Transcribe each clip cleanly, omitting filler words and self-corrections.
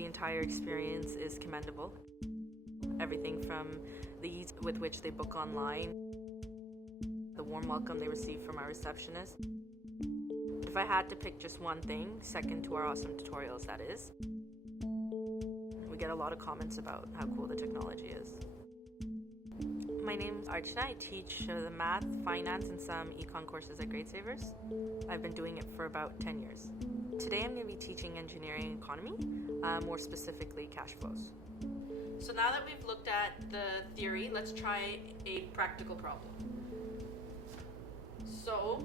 The entire experience is commendable. Everything from the ease with which they book online, the warm welcome they receive from our receptionist. If I had to pick just one thing, second to our awesome tutorials, that is, we get a lot of comments about how cool the technology is. My name is Archna. I teach the math, finance, and some econ courses at Gradesavers. I've been doing it for about 10 years. Today I'm going to be teaching engineering economy, more specifically cash flows. So now that we've looked at the theory, let's try a practical problem. So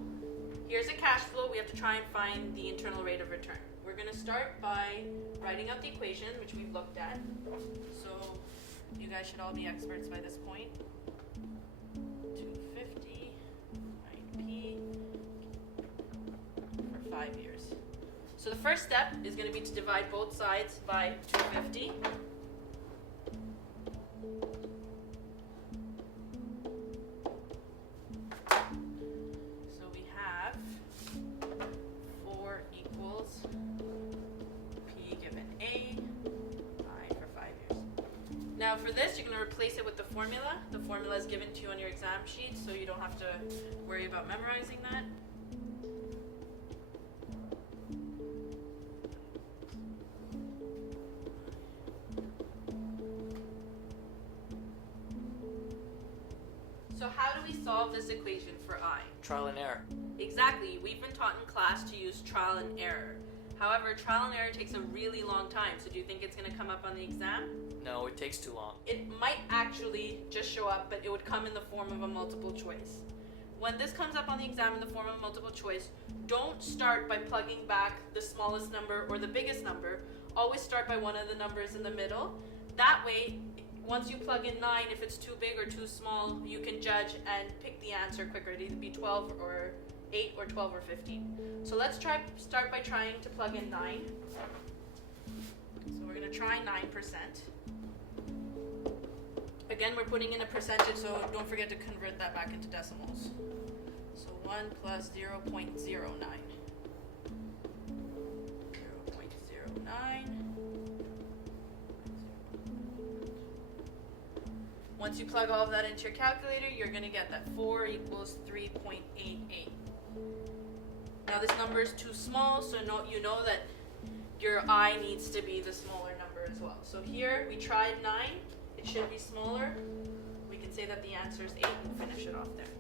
here's a cash flow. We have to try and find the internal rate of return. We're going to start by writing out the equation, which we've looked at. So you guys should all be experts by this point. 250 P for 5 years. So the first step is going to be to divide both sides by 250. So we have 4 equals P given A, I for 5 years. Now for this, you're going to replace it with the formula. The formula is given to you on your exam sheet, so you don't have to worry about memorizing that. So how do we solve this equation for I? Trial and error. Exactly. We've been taught in class to use trial and error. However, trial and error takes a really long time, so do you think it's going to come up on the exam? No, it takes too long. It might actually just show up, but it would come in the form of a multiple choice. When this comes up on the exam in the form of multiple choice, don't start by plugging back the smallest number or the biggest number. Always start by one of the numbers in the middle. That way, once you plug in 9, if it's too big or too small, you can judge and pick the answer quicker. It'd either be 12 or 8 or 12 or 15. So let's start by trying to plug in 9. So we're going to try 9%. Again, we're putting in a percentage, so don't forget to convert that back into decimals. So 1 plus 0.09. 0.09. Once you plug all of that into your calculator, you're going to get that 4 equals 3.88. Now this number is too small, so you know that your I needs to be the smaller number as well. So here we tried 9. It should be smaller. We can say that the answer is 8 and finish it off there.